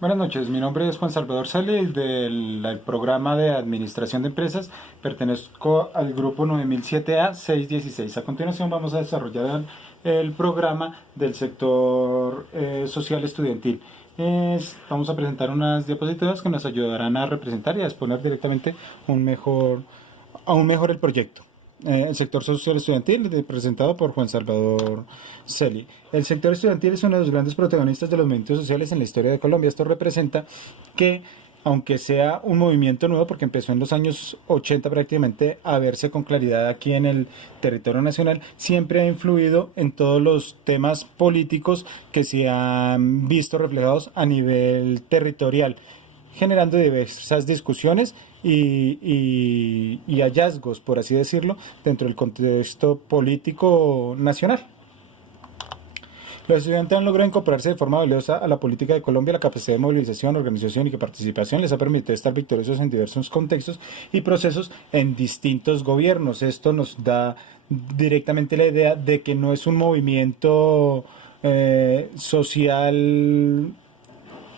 Buenas noches, mi nombre es Juan Salvador Celi del programa de Administración de Empresas. Pertenezco al grupo 9007A 616. A continuación vamos a desarrollar el programa del sector social estudiantil. Vamos a presentar unas diapositivas que nos ayudarán a representar y a exponer directamente aún mejor el proyecto. El sector social estudiantil, presentado por Juan Salvador Celi. El sector estudiantil es uno de los grandes protagonistas de los movimientos sociales en la historia de Colombia. Esto representa que, aunque sea un movimiento nuevo, porque empezó en los años 80 prácticamente a verse con claridad aquí en el territorio nacional, siempre ha influido en todos los temas políticos que se han visto reflejados a nivel territorial, generando diversas discusiones y hallazgos, por así decirlo, dentro del contexto político nacional. Los estudiantes han logrado incorporarse de forma valiosa a la política de Colombia. La capacidad de movilización, organización y participación les ha permitido estar victoriosos en diversos contextos y procesos en distintos gobiernos. Esto nos da directamente la idea de que no es un movimiento social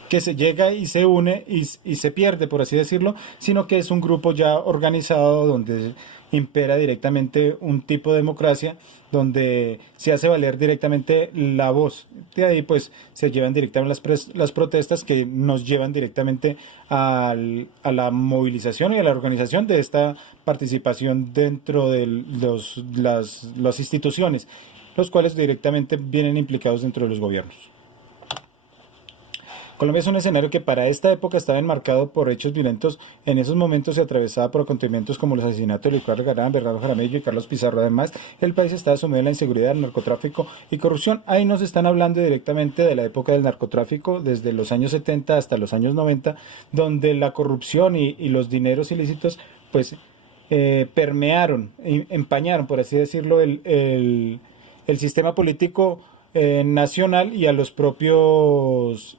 que se llega y se une y se pierde, por así decirlo, sino que es un grupo ya organizado donde impera directamente un tipo de democracia donde se hace valer directamente la voz. De ahí pues se llevan directamente las protestas que nos llevan directamente a la movilización y a la organización de esta participación dentro de las instituciones, los cuales directamente vienen implicados dentro de los gobiernos. Colombia es un escenario que para esta época estaba enmarcado por hechos violentos. En esos momentos se atravesaba por acontecimientos como los asesinatos de Luis Carlos Garzón, Bernardo Jaramillo y Carlos Pizarro. Además, el país estaba sumido en la inseguridad, el narcotráfico y corrupción. Ahí nos están hablando directamente de la época del narcotráfico, desde los años 70 hasta los años 90, donde la corrupción y los dineros ilícitos pues permearon, empañaron, por así decirlo, el sistema político nacional y a los propios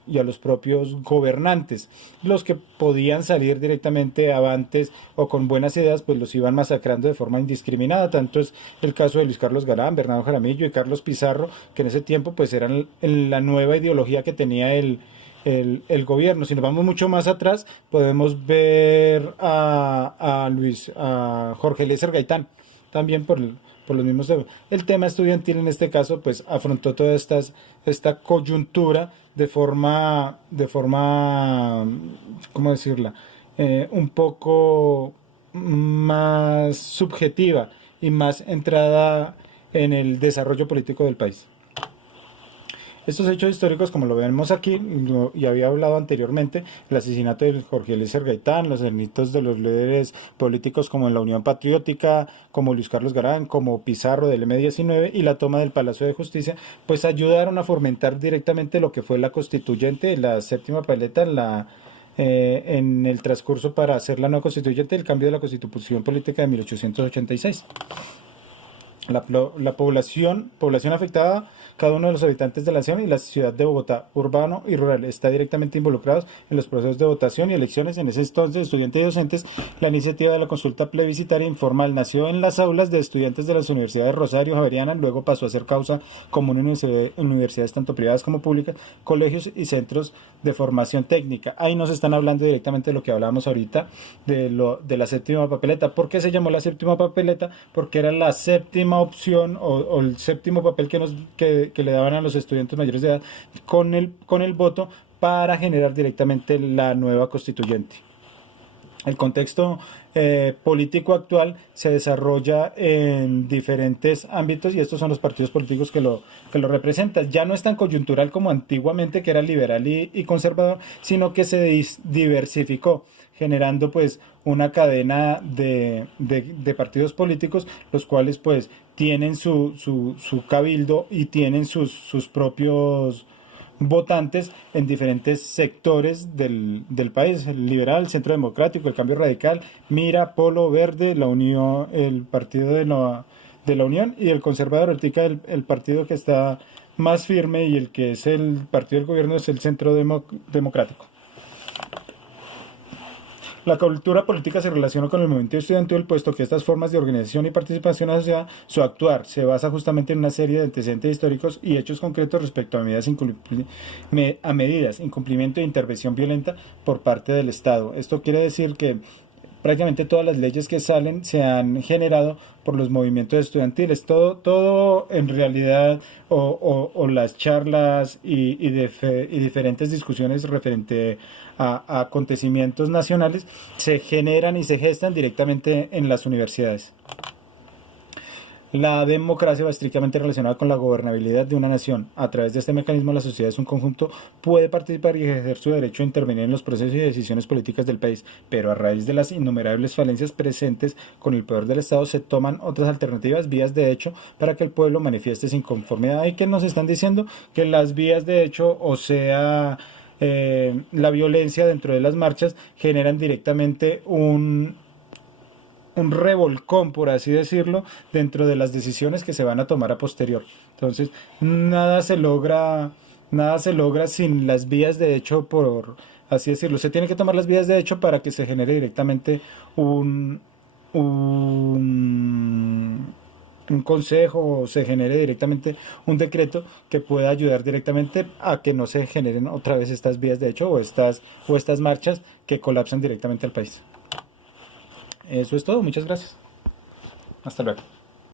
gobernantes, los que podían salir directamente avantes o con buenas ideas, pues los iban masacrando de forma indiscriminada. Tanto es el caso de Luis Carlos Galán, Bernardo Jaramillo y Carlos Pizarro, que en ese tiempo pues eran la nueva ideología que tenía el gobierno. Si nos vamos mucho más atrás, podemos ver a Jorge Eliezer Gaitán, también por los mismos temas. El tema estudiantil en este caso pues afrontó toda esta coyuntura de forma, ¿cómo decirla? Un poco más subjetiva y más entrada en el desarrollo político del país. Estos hechos históricos, como lo vemos aquí, y había hablado anteriormente, el asesinato de Jorge Eliezer Gaitán, los delitos de los líderes políticos como en la Unión Patriótica, como Luis Carlos Garzón, como Pizarro del M-19 y la toma del Palacio de Justicia, pues ayudaron a fomentar directamente lo que fue la constituyente, la séptima paleta, en el transcurso para hacer la nueva constituyente, el cambio de la constitución política de 1886. La población afectada, cada uno de los habitantes de la nación y la ciudad de Bogotá, urbano y rural, está directamente involucrados en los procesos de votación y elecciones. En ese entonces, estudiantes y docentes, la iniciativa de la consulta plebiscitaria informal nació en las aulas de estudiantes de las universidades Rosario, Javeriana, luego pasó a ser causa común en universidades tanto privadas como públicas, colegios y centros de formación técnica. Ahí nos están hablando directamente de lo que hablábamos ahorita, de la séptima papeleta. ¿Por qué se llamó la séptima papeleta? Porque era la séptima opción o el séptimo papel que le daban a los estudiantes mayores de edad con el voto para generar directamente la nueva constituyente. El contexto político actual se desarrolla en diferentes ámbitos y estos son los partidos políticos que lo representan. Ya no es tan coyuntural como antiguamente, que era liberal y conservador, sino que se diversificó, generando pues una cadena de partidos políticos, los cuales pues tienen su cabildo y tienen sus propios votantes en diferentes sectores del país: el liberal, el centro democrático, el cambio radical, Mira, Polo Verde, la Unión, el partido de la Unión, y el conservador. El partido que está más firme y el que es el partido del gobierno es el centro democrático. La cultura política se relaciona con el movimiento estudiantil, puesto que estas formas de organización y participación en la sociedad, su actuar, se basa justamente en una serie de antecedentes históricos y hechos concretos respecto a medidas, incumplimiento e intervención violenta por parte del Estado. Esto quiere decir que prácticamente todas las leyes que salen se han generado por los movimientos estudiantiles. Todo en realidad, o las charlas y diferentes discusiones referente a acontecimientos nacionales se generan y se gestan directamente en las universidades. La democracia va estrictamente relacionada con la gobernabilidad de una nación. A través de este mecanismo, la sociedad es un conjunto, puede participar y ejercer su derecho a intervenir en los procesos y decisiones políticas del país, pero a raíz de las innumerables falencias presentes con el poder del Estado, se toman otras alternativas, vías de hecho, para que el pueblo manifieste su inconformidad. ¿Y que nos están diciendo? Que las vías de hecho, o sea, la violencia dentro de las marchas, generan directamente un revolcón, por así decirlo, dentro de las decisiones que se van a tomar a posterior. Entonces, nada se logra sin las vías de hecho, por así decirlo. Se tiene que tomar las vías de hecho para que se genere directamente un, un consejo, o se genere directamente un decreto que pueda ayudar directamente a que no se generen otra vez estas vías de hecho, o estas marchas que colapsan directamente al país. Eso es todo, muchas gracias. Hasta luego.